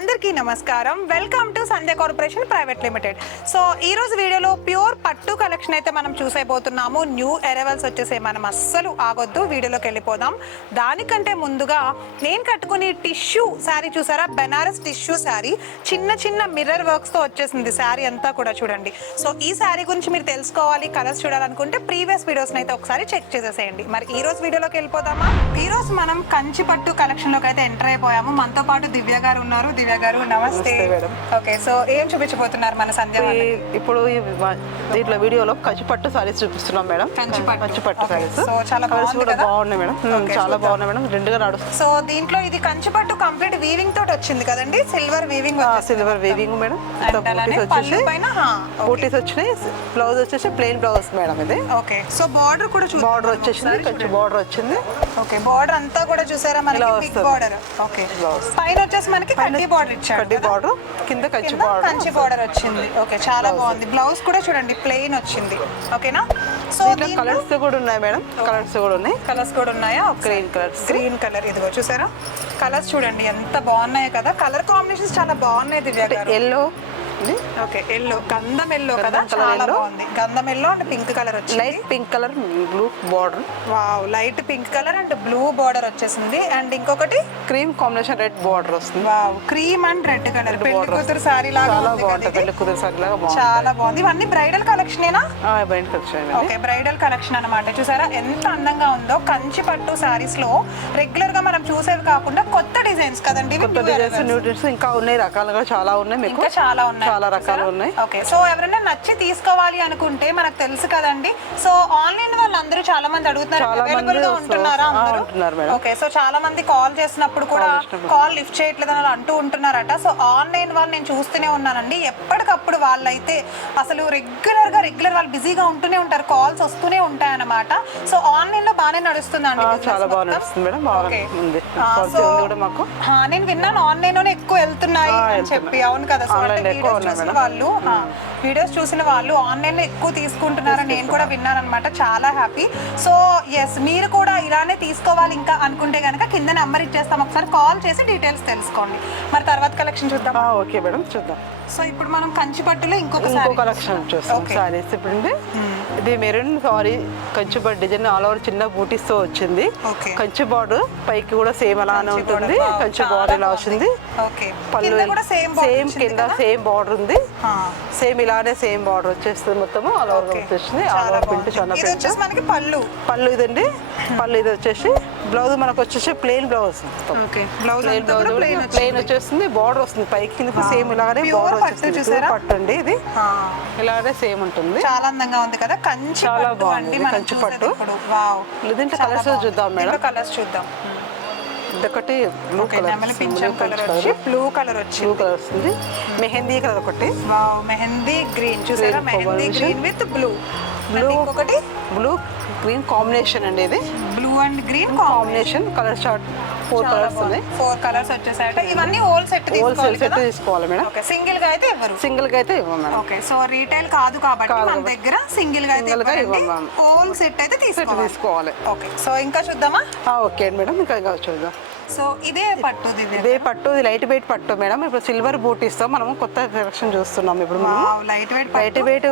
అందరికీ నమస్కారం. Welcome to Sandhya corporation private limited. So ఈ రోజు వీడియోలో ప్యూర్ పట్టు కలెక్షన్ అయితే మనం చూసేపోతున్నాము. న్యూ అరైవల్స్ వచ్చేసే మనం అస్సలు ఆగొద్దు, వీడియోలోకి వెళ్ళిపోదాం. దానికంటే ముందుగా నేను కట్టుకుని టిష్యూ శారీ చూసారా, బెనారస్ టిష్యూ శారీ, చిన్న చిన్న మిర్రర్ వర్క్స్ తో వచ్చేసింది శారీ అంతా కూడా చూడండి. సో ఈ శారీ గురించి మీరు తెలుసుకోవాలి, కలర్స్ చూడాలనుకుంటే ప్రీవియస్ వీడియోస్ అయితే ఒకసారి చెక్ చేసేసేయండి. మరి ఈ రోజు వీడియోలోకి వెళ్ళిపోదామా? ఈ రోజు మనం కంచి పట్టు కలెక్షన్ లోకి అయితే ఎంటర్ అయిపోయాము. మనతో పాటు దివ్య గారు ఉన్నారు. దివ్య గారు నమస్తే. ఓకే, సో ఏం చూపించబోతున్నారు మన సంధ్య? ఇప్పుడు దీంట్లో వీడియోలో కంచి పట్టు సారీస్ చూపిస్తున్నాం మేడం. కంచి పట్టు సారీస్ చాలా బాగున్నాయి మేడం, చాలా బాగున్నాయి మేడం. రెండుగా నడుస్తుంది. సో దీంట్లో ఇది కంచి పట్టు కంప్లీట్ వీవింగ్ తోటి వచ్చింది కదండి, silver weaving. Silver weaving madam. Butis వచ్చినాయి. బ్లౌజ్ వచ్చేసి ప్లెయిన్ బ్లౌజ్ మేడం ఇది. ఓకే, సో బార్డర్ కూడా బార్డర్ వచ్చేసింది, కంచి బార్డర్ వచ్చింది. ఓకే, బార్డర్ అంతా కూడా చూసారా మనకి బిగ్ బార్డర్. ఓకే, పైన వచ్చేసి మనకి కడ్డీ బార్డర్ ఇచ్చాడు. కడ్డీ బార్డర్ కింద కంచి బార్డర్ వచ్చింది. ఓకే, చాలా బాగుంది. బ్లౌజ్ కూడా చూడండి ప్లెయిన్ వచ్చింది. ఓకేనా? సో కలర్స్ కూడా ఉన్నాయి మేడం, కలర్స్ కూడా ఉన్నాయి. కలర్స్ కూడా ఉన్నాయా? గ్రీన్ కలర్ ఇదిగో చూసారా, కలర్స్ చూడండి ఎంత బాగున్నాయి కదా. కలర్ కాంబినేషన్స్ చాలా బాగున్నాయి దివ్య గారు. ఎల్లో, ఓకే, ఎల్లో, గంధం ఎల్లో కదా, చాలా బాగుంది. గంధం ఎల్లో అండ్ పింక్ కలర్ వచ్చింది. Light pink colour, blue border. Wow, light pink colour and blue border వచ్చేసింది. అండ్ ఇంకొకటి క్రీమ్ కాంబినేషన్ రెడ్ బార్డర్ వస్తుంది. Wow, cream and red colour పెళ్లి కూతురు సారీ లాగా చాలా బాగుంది. పెళ్లి కూతురు సారీ లాగా బాగుంది, చాలా బాగుంది. ఇవన్నీ బ్రైడల్ కలెక్షనేనా? Bridal collection. Okay, bridal collection అన్నమాట. చూసారా ఎంత అందంగా ఉందో. కంచి పట్టు సారీస్ లో రెగ్యులర్ గా మనం చూసేవి కాకుండా కొత్త డిజైన్స్ కదండి. కొత్త డిజైన్స్, న్యూ డిజైన్స్ ఇంకా ఉన్నాయి, రకాలుగా చాలా ఉన్నాయి. మీకు చాలా ఉన్నాయి, చాలా రకాలు ఉన్నాయి. ఓకే, సో ఎవరైనా నచ్చి తీసుకోవాలి అనుకుంటే మనకు తెలుసు కదండి. సో ఆన్లైన్ వాళ్ళందరూ చాలా మంది అడుగుతున్నారు, అవైలబుల్ గా ఉంటున్నారా అందరూ? ఓకే, సో చాలా మంది కాల్ చేసినప్పుడు కూడా కాల్ లిఫ్ట్ చేయట్లేదు అని అంటూ ఉంటున్నారట. సో ఆన్లైన్ వాళ్ళు నేను చూస్తూనే ఉన్నానండి, ఎప్పటికప్పుడు వాళ్ళైతే అసలు రెగ్యులర్ వాళ్ళు బిజీగా ఉంటూనే ఉంటారు, కాల్స్ వస్తూనే ఉంటాయి అన్నమాట. సో ఆన్లైన్ లో బాగానే నడుస్తుందండి, చాలా బాగా నడుస్తుంది మేడం. నేను విన్నాను ఆన్లైన్ లోనే ఎక్కువ వెళ్తున్నాయి అని చెప్పి. అవును కదా, సో వీడియోస్ చూసిన వాళ్ళు ఆన్లైన్ లో ఎక్కువ తీసుకుంటున్నారు, నేను కూడా విన్నాను అనమాట. చాలా హ్యాపీ. సో ఎస్, మీరు కూడా ఇలానే తీసుకోవాలి ఇంకా అనుకుంటే కనుక కింద నెంబర్ ఇచ్చేస్తాం, ఒకసారి కాల్ చేసి డీటెయిల్స్ తెలుసుకోండి. మరి తర్వాత కలెక్షన్ చూద్దాం. ఓకే మేడం, చూద్దాం. సో ఇప్పుడు మనం కంచి పట్టులో ఇంకో కలెక్షన్ చూస్తాం. సారీస్ ఇప్పుడు ఇది maroon sorry, Kanchi border design all over చిన్న బూటీస్ తో వచ్చింది. కంచి బార్డర్ పైకి కూడా సేమ్ అలానే ఉంటుంది. కంచి బార్డర్ ఇలా వచ్చింది. పళ్ళు సేమ్ కింద సేమ్ బార్డర్ ఉంది. సేమ్ ఇలానే సేమ్ బార్డర్ వచ్చేస్తుంది. మొత్తం ఆల్ ఓవర్ వచ్చేసింది. ఆల్ ఓవర్ ప్రింట్ చాలా మనకి పళ్ళు ఇదండి. పళ్ళు ఇది వచ్చేసి బ్లౌజ్ మనకు వచ్చేసి ప్లెయిన్ బ్లౌజ్. ప్లెయిన్ వచ్చేస్తుంది. బార్డర్ వస్తుంది పైకి కింద సేమ్ ఇలానే బార్డర్ వచ్చేస్తుంది. పట్టు అండి ఇది, ఇలానే సేమ్ ఉంటుంది. చాలా అందంగా ఉంది కదా, కంచి చాలా బాగుంది కంచి పట్టు. దీంట్లో కలర్స్ చూద్దాం మేడం. కలర్స్ చూద్దాం. ఇదొకటి బ్లూ కలర్ వస్తుంది. మెహందీ కలర్ ఒకటి, మెహందీ గ్రీన్ చూసారా, మెహందీ గ్రీన్ విత్ బ్లూ. ఒకటి బ్లూ గ్రీన్ కాంబినేషన్ అండి. ఇది blue and green combination. Colour chart 4 colours ఉన్నాయి. 4 కలర్స్ వచ్చేసాయట. ఇవన్నీ హోల్ సెట్ తీసుకోవాలి మేడం. ఓకే, సింగిల్ గా అయితే ఇవ్వరు. సింగిల్ గా అయితే ఇవ్వం మేడం. ఓకే, సో రీటైల్ కాదు కాబట్టి మన దగ్గర సింగిల్ గా అయితే ఇవ్వం, హోల్ సెట్ అయితే తీసుకోవాలి. ఓకే, సో ఇంకా చూద్దామా? ఓకే మేడం, ఇంకా చూద్దాం. సో ఇదే పట్టు, ఇదే పట్టు, ఇది లైట్ వెయిట్ పట్టు మేడం. ఇప్పుడు సిల్వర్ బూటీస్ తో మనం కొత్త కలెక్షన్ చూస్తున్నాం. ఇప్పుడు లైట్ వెయిట్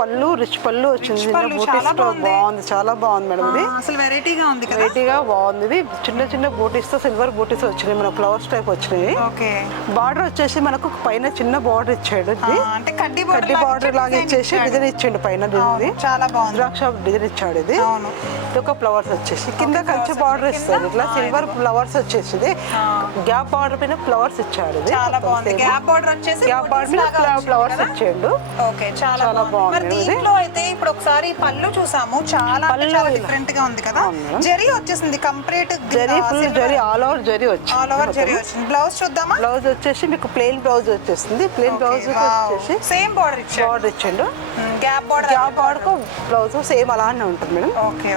పళ్ళు రిచ్ పళ్ళు వచ్చింది. బూటీస్ తో బాగుంది, చాలా బాగుంది మేడం. ఇది అసలు వెరైటీగా ఉంది కదా, వెరైటీగా బాగుంది. ఇది చిన్న చిన్న బూటీస్ తో సిల్వర్ బూటీస్ వచ్చినాయి, మన ఫ్లవర్స్ టైప్ వచ్చినాయి. బార్డర్ వచ్చేసి మనకు పైన చిన్న బార్డర్ ఇచ్చాడు. అంటే కడ్డీ బార్డర్ లాగా ఇచ్చేసి డిజైన్ ఇచ్చిండు పైన. చాలా బాగుంది, ద్రాక్ష డిజైన్ ఇచ్చాడు. ఇది ఒక ఫ్లవర్స్ వచ్చేసి కింద కంచి బార్డర్ ఇస్తాడు. ఇట్లా సిల్వర్ ఫ్లవర్స్ వచ్చేసి గ్యాప్ బార్డర్ పైన ఫ్లవర్స్ ఇచ్చాడు. చాలా బాగుంది. గ్యాప్ బార్డర్ వచ్చేసి గ్యాప్ బార్డర్ ఫ్లవర్స్ ఇచ్చాడు. ఓకే, చాలా బాగుంది. దీంట్లో అయితే ఇప్పుడు ఒకసారి పళ్ళు చూసాము, చాలా డిఫరెంట్ గా ఉంది కదా. జరీ వచ్చేసింది complete, zari full zari, all over zari వచ్చింది. బ్లౌజ్ చూద్దామా? బ్లౌజ్ వచ్చేసి మీకు ప్లెయిన్ బ్లౌజ్ వచ్చేస్తుంది. ప్లెయిన్ బ్లౌజ్ వచ్చేసి సేమ్ బార్డర్ ఇచ్చాడు. గ్యాప్ బార్డర్ కు బ్లౌజ్ సేమ్ అలానే ఉంటుంది మేడం. ఓకే,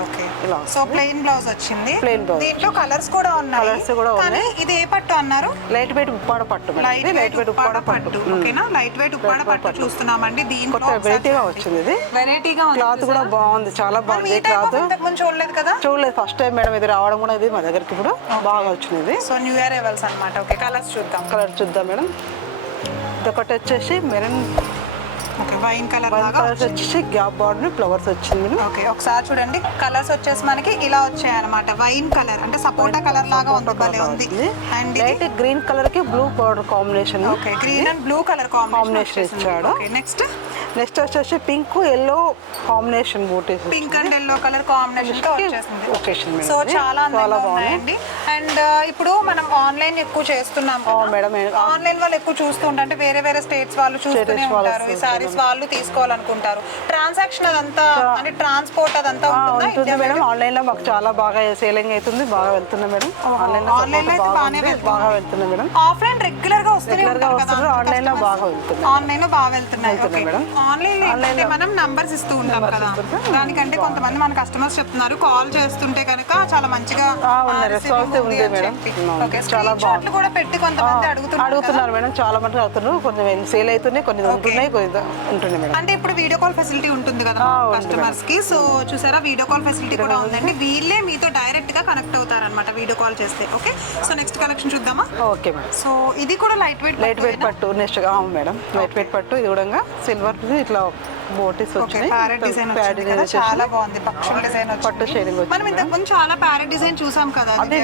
ఇలా సో ప్లెయిన్ బ్లౌజ్ వచ్చింది. Plain blouse. దీంట్లో కలర్స్ కూడా ఉన్నాయి. Colours కూడా కానీ ఇది ఏ పట్టు అన్నారు? లైట్ వెయిట్ ఉప్పాడ పట్టు మేడం. లైట్ వెయిట్ ఉప్పాడ పట్టు. ఓకేనా, లైట్ వెయిట్ ఉప్పాడ పట్టు చూస్తున్నామండి. దీంట్లో కొత్త వెరైటీగా వచ్చింది ఇది. వెరైటీగా ఉంది. క్లాత్ కూడా బాగుంది, చాలా బాగుంది క్లాత్. ముందు చూడలేదు కదా? చూడలేదు, ఫస్ట్ టైం మేడం ఇది రావడం కూడా. ఇది మా దగ్గరికి ఇప్పుడు బాగా వచ్చింది. సో న్యూ ఇయర్ అవెల్స్ అన్నమాట. ఓకే, కలర్స్ చూద్దాం. కలర్ చూద్దాం మేడం. ఇది ఒకటి వచ్చేసి మెరూన్, ఓకే వైన్ కలర్ లాగా. కలర్స్ వచ్చేసి గ్యాప్ బార్డర్ ఫ్లవర్స్ వచ్చింది మేడం. ఓకే, ఒకసారి చూడండి. కలర్స్ వచ్చేసి మనకి ఇలా వచ్చాయి అన్నమాట. వైన్ కలర్ అంటే సపోటా కలర్ లాగా ఉంది, భలే ఉంది. అండ్ లైట్ గ్రీన్ కలర్ కి blue border combination. Okay, green and blue colour combination ఇచ్చాడు. ఓకే, నెక్స్ట్ వచ్చేసి pink yellow combination booties. Pink and yellow colour combination తో వచ్చేసింది. ఒకేషన్ సో చాలా అందంగా ఉన్నాయండి. అండ్ ఇప్పుడు మనం ఆన్లైన్ ఎక్కువ చేస్తున్నాం మేడం. ఆన్లైన్ వాళ్ళు ఎక్కువ చూస్తుంటారు, అంటే వేరే వేరే స్టేట్స్ వాళ్ళు చూస్తూనే ఉంటారు. ఈ సారీస్ వాళ్ళు తీసుకోవాలనుకుంటారు. ట్రాన్సాక్షన్ అదంతా అంటే ట్రాన్స్పోర్ట్ అదంతా ఉంటుంది మేడం. ఆన్లైన్ లో మాకు చాలా బాగా సేలింగ్ అవుతుంది, బాగా వెళ్తుంది మేడం. ఆన్లైన్ లో బాగా వెళ్తుంది మేడం. ఆఫ్లైన్ రెగ్యులర్ గా వస్తున్నారు, ఆన్లైన్ లో బాగా వెళ్తుంది. ఆన్లైన్ లో బాగా వెళ్తున్నాయి మేడం. ఆన్లైన్ మనం నంబర్స్ ఇస్తూ ఉంటాం కదా, దానికంటే కొంతమంది మన కస్టమర్స్ చెప్తున్నారు కాల్ చేస్తుంటే కనుక చాలా మంచిగా చాలా బాగుంది కూడా పెట్టి కొంతమంది అడుగుతున్నారు మేడం. చాలా మంది అడుగుతున్నారు. కొంచెం సేల్ అవుతున్నాయి, కొన్ని ఉంటున్నాయి, కొన్ని ఉంటున్నాయి మేడం. అంటే ఇప్పుడు వీడియో కాల్ ఫెసిలిటీ ఉంటుంది కదా కస్టమర్స్ కి. సో చూసారా, వీడియో కాల్ ఫెసిలిటీ కూడా ఉందండి. వీళ్ళే మీతో డైరెక్ట్ గా కనెక్ట్ అవుతారు అనమాట వీడియో కాల్ చేస్తే. ఓకే, సో నెక్స్ట్ కలెక్షన్ చూద్దామా? Okay madam. సో ఇది కూడా లైట్ వెయిట్ పట్టు. నెక్స్ట్ మేడం లైట్ వెయిట్ పట్టు. ఇది కూడా సిల్వర్ ఇట్లా బోటీస్ వచ్చినాయి. ప్యారెట్ డిజైన్ వచ్చింది, చాలా బాగుంది. పక్షుల డిజైన్ పట్టు షేడింగ్ వచ్చింది. మనం ఇంతకు ముందు చాలా ప్యారెట్ డిజైన్ చూసాం కదా, అది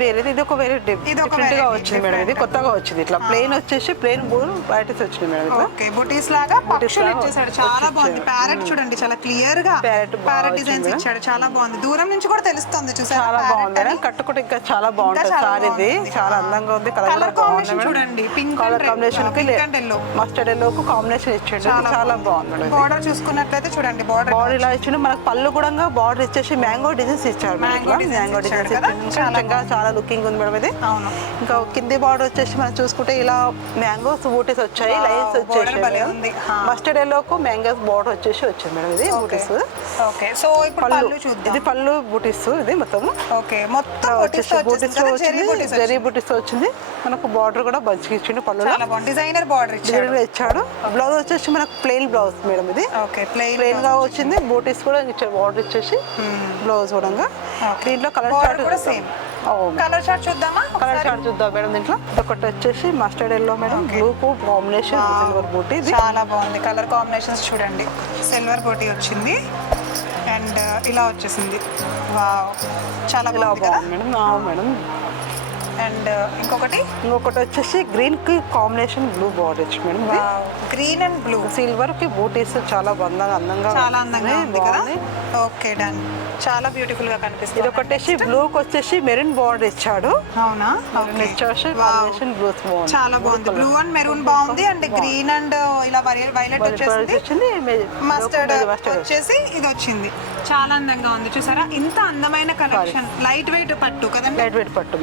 వేరేది. ఇది ఒక వేరే డిఫరెంట్ గా వచ్చింది మేడం. ఇది కొత్తగా వచ్చింది. ఇట్లా ప్లెయిన్ వచ్చేసి ప్లెయిన్ ప్యారెట్స్ వచ్చింది మేడం. ఓకే, బుటీస్ లాగా పక్షులు ఇచ్చేసాడు, చాలా బాగుంది. ప్యారెట్ చూడండి, చాలా క్లియర్ గా ప్యారెట్ డిజైన్స్ ఇచ్చాడు, చాలా బాగుంది. దూరం నుంచి కూడా తెలుస్తుంది, చూసారా? చాలా బాగుంది మేడం. కట్టుకుంటే ఇంకా చాలా బాగుంటుంది సారీ. ఇది చాలా అందంగా ఉంది. కలర్ కాంబినేషన్ చూడండి, పింక్ కలర్ కాంబినేషన్ కి మస్టర్డ్ ఎల్లో కాంబినేషన్ ఇచ్చాడు, చాలా బాగుంది. బార్డర్ చూసుకున్నట్లయితే చూడండి, బార్డర్ ఇలా ఇచ్చిండు. మనకు పళ్ళు కూడా బార్డర్ ఇచ్చేసి మ్యాంగో డిజైన్స్ ఇచ్చారు. మ్యాంగో డిజైన్స్ చాలా లుకింగ్ ఉంది మేడం ఇది. ఇంకా కింది బార్డర్ వచ్చేసి మనం చూసుకుంటే ఇలా మ్యాంగోస్ బూటీస్ వచ్చాయి, లైన్స్ వచ్చేసి మస్టర్డ్ ఎల్లోకు మ్యాంగోస్ బార్డర్ వచ్చేసి వచ్చింది మేడం. ఇది బూటీస్. ఓకే, సో ఇప్పుడు పళ్ళు చూద్దాం. ఇది పళ్ళు బూటీస్. ఇది మొత్తం మొత్తం వచ్చేసి బూటీస్ వచ్చింది, జరీ బూటీస్ వచ్చింది. మనకు బార్డర్ కూడా మంచిగా ఇచ్చిండు. పళ్ళు డిజైనర్ బార్డర్ ఇచ్చాడు. బ్లౌజ్ వచ్చేసి మనకు ప్లెయిన్ బ్లౌజ్ మేడం. ఇది ప్లెయిన్ గా వచ్చింది. బూటీస్ కూడా ఇచ్చారు, బార్డర్ ఇచ్చేసి బ్లౌజ్ కూడా. దీంట్లో కలర్ చార్ట్ కూడా సేమ్. కలర్ చార్ట్ చూద్దామా? కలర్ చార్ట్ చూద్దాం మేడం. దీంట్లో ఒకటి వచ్చేసి mustard yellow madam, blue combination, silver buti. చాలా బాగుంది కలర్ కాంబినేషన్స్ చూడండి. సిల్వర్ బూటీ వచ్చింది అండ్ ఇలా వచ్చేసింది. వావ్, చాలా బాగుంది కదా మేడం. మేడం అండ్ ఇంకొకటి వచ్చేసి గ్రీన్ కి కాంబినేషన్ బ్లూ బార్డర్ ఇచ్చి madam. Green and blue silver కి బూటీస్ చాలా అందంగా ఉంది కదా. Okay, done. చాలా బ్యూటిఫుల్ గా కనిపిస్తుంది. ఇది ఒకటేసి బ్లూ కి వచ్చేసి మెరూన్ బార్డర్ ఇచ్చాడు. అవునా? చాలా బాగుంది. బ్లూ అండ్ మెరూన్ బాగుంది. అండ్ గ్రీన్ అండ్ ఇలా వైలెట్ వచ్చేసింది. మస్టర్డ్ వచ్చేసి ఇది వచ్చింది. చాలా అందంగా ఉంది, చూసారా? ఇంత అందమైన కలెక్షన్. లైట్ వెయిట్ పట్టు కదండి. లైట్ వెయిట్ పట్టు.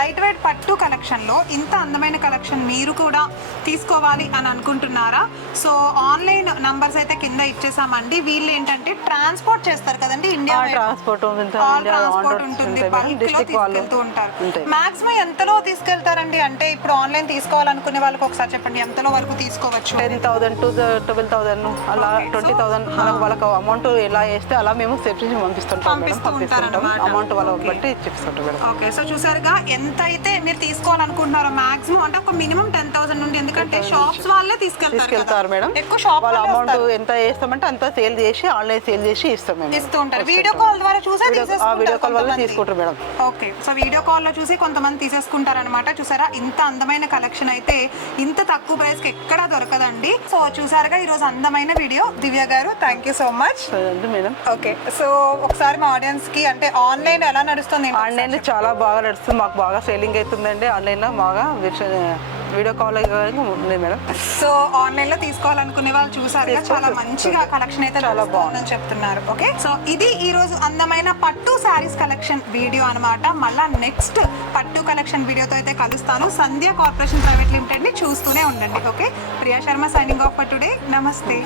లైట్ వెయిట్ పట్టు కలెక్షన్ లో ఇంత అందమైన కలెక్షన్ మీరు కూడా తీసుకోవాలి అని అనుకుంటున్నారా? సో ఆన్లైన్ నంబర్స్ అయితే కింద ఇచ్చేసామండి. వీళ్ళు ఏంటంటే ట్రాన్స్పోర్ట్ చేస్తారు కదండి, ఇండియా ట్రాన్స్పోర్ట్ ఉంటుంది, తీసుకెళ్తూ ఉంటారు. మాక్సిమం ఎంతలో తీసుకెళ్తారండి? అంటే ఇప్పుడు ఆన్లైన్ తీసుకోవాలనుకునే వాళ్ళకి ఒకసారి చెప్పండి, ఎంతలో వరకు తీసుకోవచ్చు? 10,000 to 12,000 అలా 20,000 వాళ్ళకి అమౌంట్ ఎలా వేస్తే అలా మేము సెపరేట్ పంపిస్తుంటాం. అమౌంట్ వాళ్ళ బట్టి ఇచ్చిస్తుంటాం. ఓకే, సో చూసారుగా ఎంత అయితే మీరు తీసుకోవాలనుకుంటున్నారో మాక్సిమం అంటే ఒక మినిమం 10,000 నుండి, ఎందుకంటే షాప్స్ వాళ్ళే తీసుకెళ్తారు మేడం. ఎక్కువ షాప్ వాళ్ళ అమౌంట్ ఎంత వేస్తామంటే అంత సేల్ చేసి ఆన్లైన్ సేల్ చేసి ఇస్తూ ఉంటారు. వీడియో కాల్ ద్వారా చూసి వీడియో కాల్ వల్ల తీసుకుంటారు madam. Okay, so video call లో చూసి కొంతమంది తీసేసుకుంటారు అనమాట. చూసారా, ఇంత అందమైన కలెక్షన్ అయితే ఇంత తక్కువ ప్రైస్ కి ఎక్కడా దొరకదండి. సో చూసారుగా ఈ రోజు అందమైన వీడియో. దివ్య గారు, thank you so much madam. Okay, so ఒకసారి మా ఆడియన్స్ కి అంటే ఆన్లైన్ ఎలా నడుస్తుంది? ఆన్లైన్ చాలా బాగా నడుస్తుంది, మాకు బాగా సేలింగ్ అవుతుందండి. ఆన్లైన్ లో బాగా వీడియో కాల్ ఉంది మేడం. సో ఆన్లైన్ లో తీసుకోవాలనుకునే వాళ్ళు చూసారు, చాలా మంచిగా కలెక్షన్ అయితే చాలా బాగుందని చెప్తున్నారు. ఓకే, సో ఇది ఈ రోజు అందమైన పట్టు శారీస్ కలెక్షన్ వీడియో అన్నమాట. మళ్ళా నెక్స్ట్ పట్టు కలెక్షన్ వీడియోతో అయితే కలుస్తాను. సంధ్య కార్పొరేషన్ ప్రైవేట్ లిమిటెడ్ ని చూస్తూనే ఉండండి. Okay, Priya Sharma signing off for today. నమస్తే.